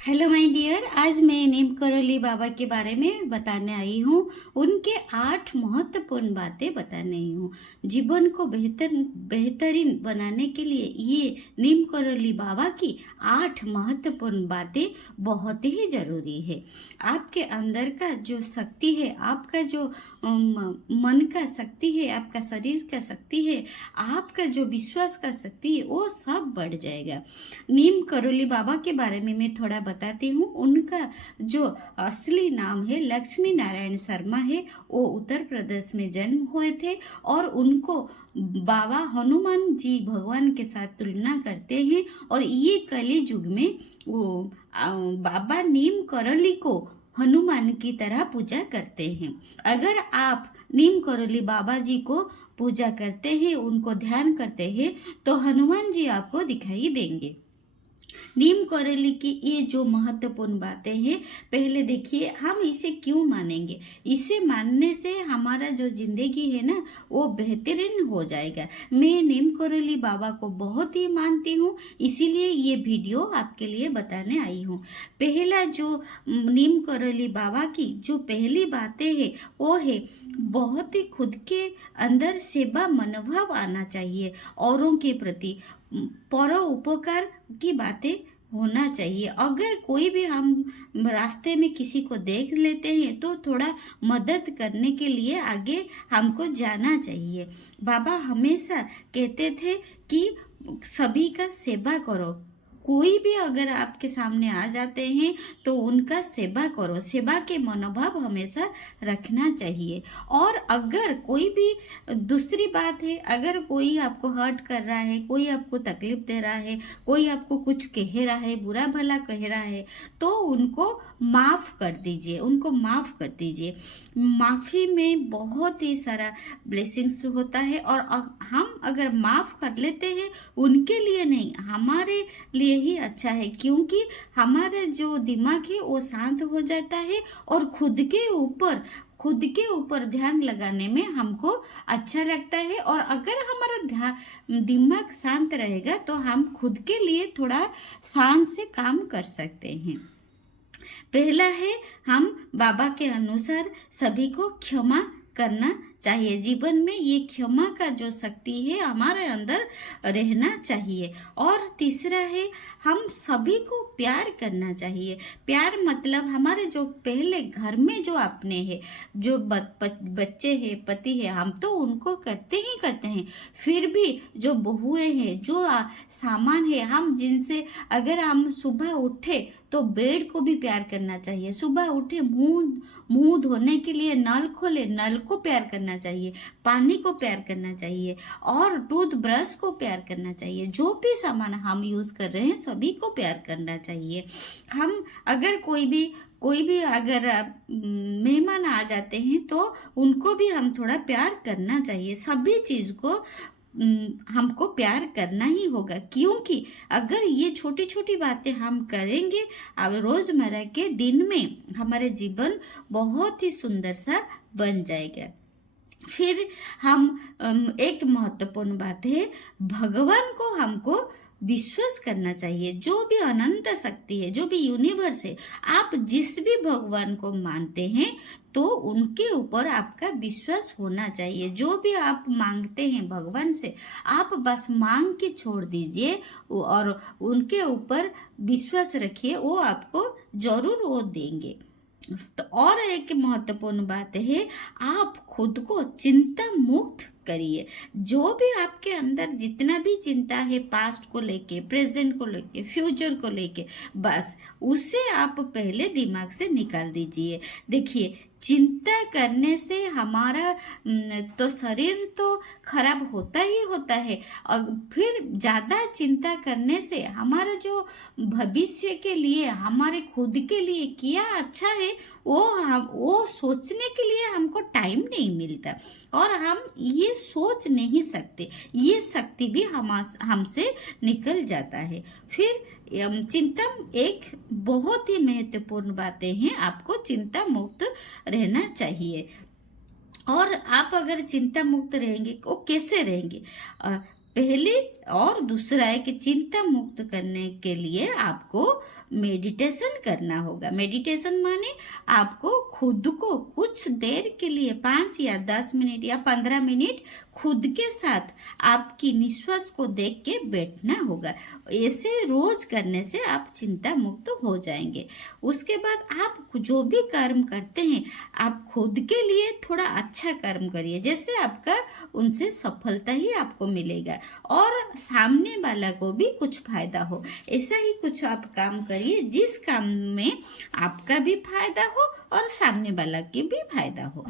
Hello my dear, आज मैं नीम करोली बाबा के बारे में बताने आई हूँ। उनके 8 महत्वपूर्ण बातें बताने आई हूँ। जीवन को बेहतरीन बनाने के लिए ये नीम करोली बाबा की 8 महत्वपूर्ण बातें बहुत ही जरूरी है। आपके अंदर का जो शक्ति है, आपका जो मन का शक्ति है, आपका शरीर का शक्ति है, आपका जो विश्वास का शक्ति है, वो सब बढ़ जाएगा। नीम करोली बाबा के बारे में मैं थोड़ा बताती हूँ। उनका जो असली नाम है लक्ष्मी नारायण शर्मा है। वो उत्तर प्रदेश में जन्म हुए थे और उनको बाबा हनुमान जी भगवान के साथ तुलना करते हैं। और ये कली युग में वो बाबा नीम करोली को हनुमान की तरह पूजा करते हैं। अगर आप नीम करोली बाबा जी को पूजा करते हैं, उनको ध्यान करते हैं, तो हनुमान जी आपको दिखाई देंगे। नीम करोली की ये जो महत्वपूर्ण बातें हैं, पहले देखिए हम इसे क्यों मानेंगे। इसे मानने से हमारा जो जिंदगी है ना, वो बेहतरीन हो जाएगा। मैं नीम करोली बाबा को बहुत ही मानती हूँ, इसीलिए ये वीडियो आपके लिए बताने आई हूँ। पहला जो नीम करोली बाबा की जो पहली बातें है, वो है बहुत ही खुद के अंदर सेवा मनोभाव आना चाहिए। औरों के प्रति परोपकार की बातें होना चाहिए। अगर कोई भी हम रास्ते में किसी को देख लेते हैं तो थोड़ा मदद करने के लिए आगे हमको जाना चाहिए। बाबा हमेशा कहते थे कि सभी का सेवा करो। कोई भी अगर आपके सामने आ जाते हैं तो उनका सेवा करो। सेवा के मनोभाव हमेशा रखना चाहिए। और अगर कोई भी दूसरी बात है, अगर कोई आपको हर्ट कर रहा है, कोई आपको तकलीफ दे रहा है, कोई आपको कुछ कह रहा है, बुरा भला कह रहा है, तो उनको माफ़ कर दीजिए, उनको माफ़ कर दीजिए। माफ़ी में बहुत ही सारा ब्लेसिंग्स होता है। और हम अगर माफ़ कर लेते हैं, उनके लिए नहीं, हमारे लिए ही अच्छा है, क्योंकि हमारा जो दिमाग है वो शांत हो जाता है और खुद के ऊपर ध्यान लगाने में हमको अच्छा लगता है। और अगर हमारा दिमाग शांत रहेगा तो हम खुद के लिए थोड़ा शांत से काम कर सकते हैं। पहला है, हम बाबा के अनुसार सभी को क्षमा करना चाहिए। जीवन में ये क्षमा का जो शक्ति है हमारे अंदर रहना चाहिए। और तीसरा है, हम सभी को प्यार करना चाहिए। प्यार मतलब हमारे जो पहले घर में जो अपने हैं, जो बच्चे हैं, पति है, हम तो उनको करते ही करते हैं। फिर भी जो बहुएं हैं, जो सामान है, हम जिनसे अगर हम सुबह उठे तो बेड को भी प्यार करना चाहिए। सुबह उठे मुंह धोने के लिए नल खोले, नल को प्यार करना चाहिए, पानी को प्यार करना चाहिए और टूथ ब्रश को प्यार करना चाहिए। जो भी सामान हम यूज कर रहे हैं सभी को प्यार करना चाहिए। हम अगर कोई भी अगर मेहमान आ जाते हैं तो उनको भी हम थोड़ा प्यार करना चाहिए। सभी चीज को हमको प्यार करना ही होगा, क्योंकि अगर ये छोटी छोटी बातें हम करेंगे अब रोजमर्रा के दिन में, हमारे जीवन बहुत ही सुंदर सा बन जाएगा। फिर हम एक महत्वपूर्ण बात है, भगवान को हमको विश्वास करना चाहिए। जो भी अनंत शक्ति है, जो भी यूनिवर्स है, आप जिस भी भगवान को मानते हैं तो उनके ऊपर आपका विश्वास होना चाहिए। जो भी आप मांगते हैं भगवान से, आप बस मांग के छोड़ दीजिए और उनके ऊपर विश्वास रखिए, वो आपको जरूर वो देंगे। तो और एक महत्वपूर्ण बात है, आप खुद को चिंता मुक्त करिए। जो भी आपके अंदर जितना भी चिंता है, पास्ट को लेके, प्रेजेंट को लेके, फ्यूचर को लेके, बस उसे आप पहले दिमाग से निकाल दीजिए। देखिए, चिंता करने से हमारा तो शरीर तो खराब होता ही होता है। और फिर ज़्यादा चिंता करने से हमारा जो भविष्य के लिए, हमारे खुद के लिए क्या अच्छा है, वो सोचने के लिए हमको टाइम नहीं मिलता और हम ये सोच नहीं सकते। ये शक्ति भी हमसे निकल जाता है। फिर चिंता एक बहुत ही महत्वपूर्ण बातें हैं, आपको चिंता मुक्त रहना चाहिए। और आप अगर चिंता मुक्त रहेंगे, वो कैसे रहेंगे? पहले और दूसरा है कि चिंता मुक्त करने के लिए आपको मेडिटेशन करना होगा। मेडिटेशन माने आपको खुद को कुछ देर के लिए 5 या 10 मिनट या 15 मिनट खुद के साथ आपकी निश्वास को देख के बैठना होगा। ऐसे रोज करने से आप चिंता मुक्त हो जाएंगे। उसके बाद आप जो भी कर्म करते हैं आप खुद के लिए थोड़ा अच्छा कर्म करिए, जैसे आपका उनसे सफलता ही आपको मिलेगा और सामने वाला को भी कुछ फायदा हो। ऐसा ही कुछ आप काम करिए जिस काम में आपका भी फायदा हो और सामने वाला के भी फायदा हो।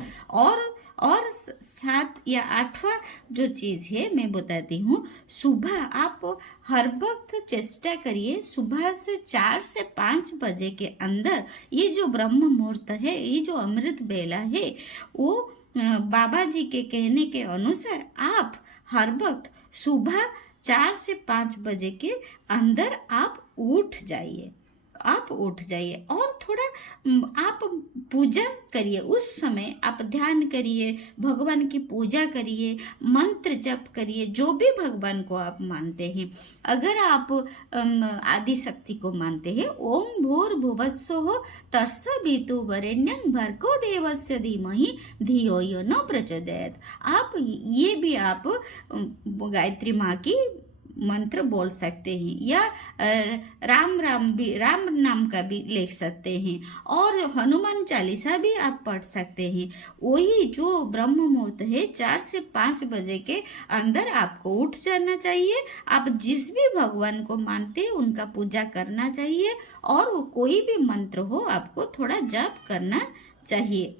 और 7 या 8वां जो चीज़ है मैं बताती हूँ, सुबह आप हर वक्त चेष्टा करिए सुबह से 4 से 5 बजे के अंदर, ये जो ब्रह्म मुहूर्त है, ये जो अमृत बेला है, वो बाबा जी के कहने के अनुसार आप हर वक्त सुबह 4 से 5 बजे के अंदर आप उठ जाइए। और थोड़ा आप पूजा करिए। उस समय आप ध्यान करिए, भगवान की पूजा करिए, मंत्र जप करिए, जो भी भगवान को आप मानते हैं। अगर आप आदि शक्ति को मानते हैं, ओम भूर्भुवस्सुः तत्सवितुर्वरेण्यं भर्गो देवस्य धीमहि धियो यो न प्रचोदयात्। आप ये भी आप गायत्री माँ की मंत्र बोल सकते हैं या राम नाम का भी लिख सकते हैं और हनुमान चालीसा भी आप पढ़ सकते हैं। वही जो ब्रह्म मुहूर्त है 4 से 5 बजे के अंदर आपको उठ जाना चाहिए। आप जिस भी भगवान को मानते हैं उनका पूजा करना चाहिए और वो कोई भी मंत्र हो आपको थोड़ा जप करना चाहिए।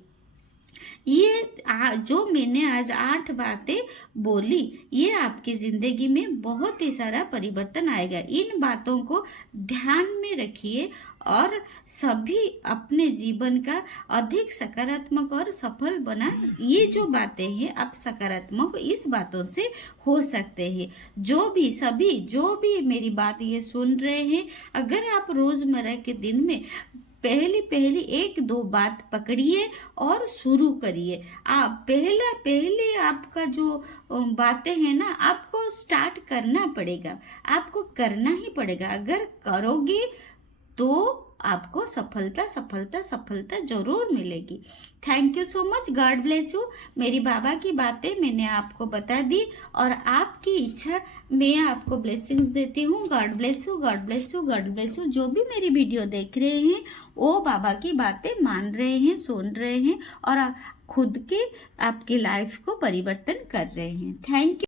ये जो मैंने आज 8 बातें बोली, ये आपकी ज़िंदगी में बहुत ही सारा परिवर्तन आएगा। इन बातों को ध्यान में रखिए और सभी अपने जीवन का अधिक सकारात्मक और सफल बना। ये जो बातें हैं आप सकारात्मक इस बातों से हो सकते हैं। जो भी मेरी बात ये सुन रहे हैं, अगर आप रोज़मर्रा के दिन में पहली 1-2 बात पकड़िए और शुरू करिए। आप पहले आपका जो बातें हैं ना, आपको स्टार्ट करना पड़ेगा, आपको करना ही पड़ेगा। अगर करोगे तो आपको सफलता जरूर मिलेगी। Thank you so much, God bless you. मेरी बाबा की बातें मैंने आपको बता दी और आपकी इच्छा मैं आपको ब्लेसिंग्स देती हूँ। God bless you, God bless you, God bless you. जो भी मेरी वीडियो देख रहे हैं वो बाबा की बातें मान रहे हैं, सुन रहे हैं और खुद के आपकी लाइफ को परिवर्तन कर रहे हैं। Thank you.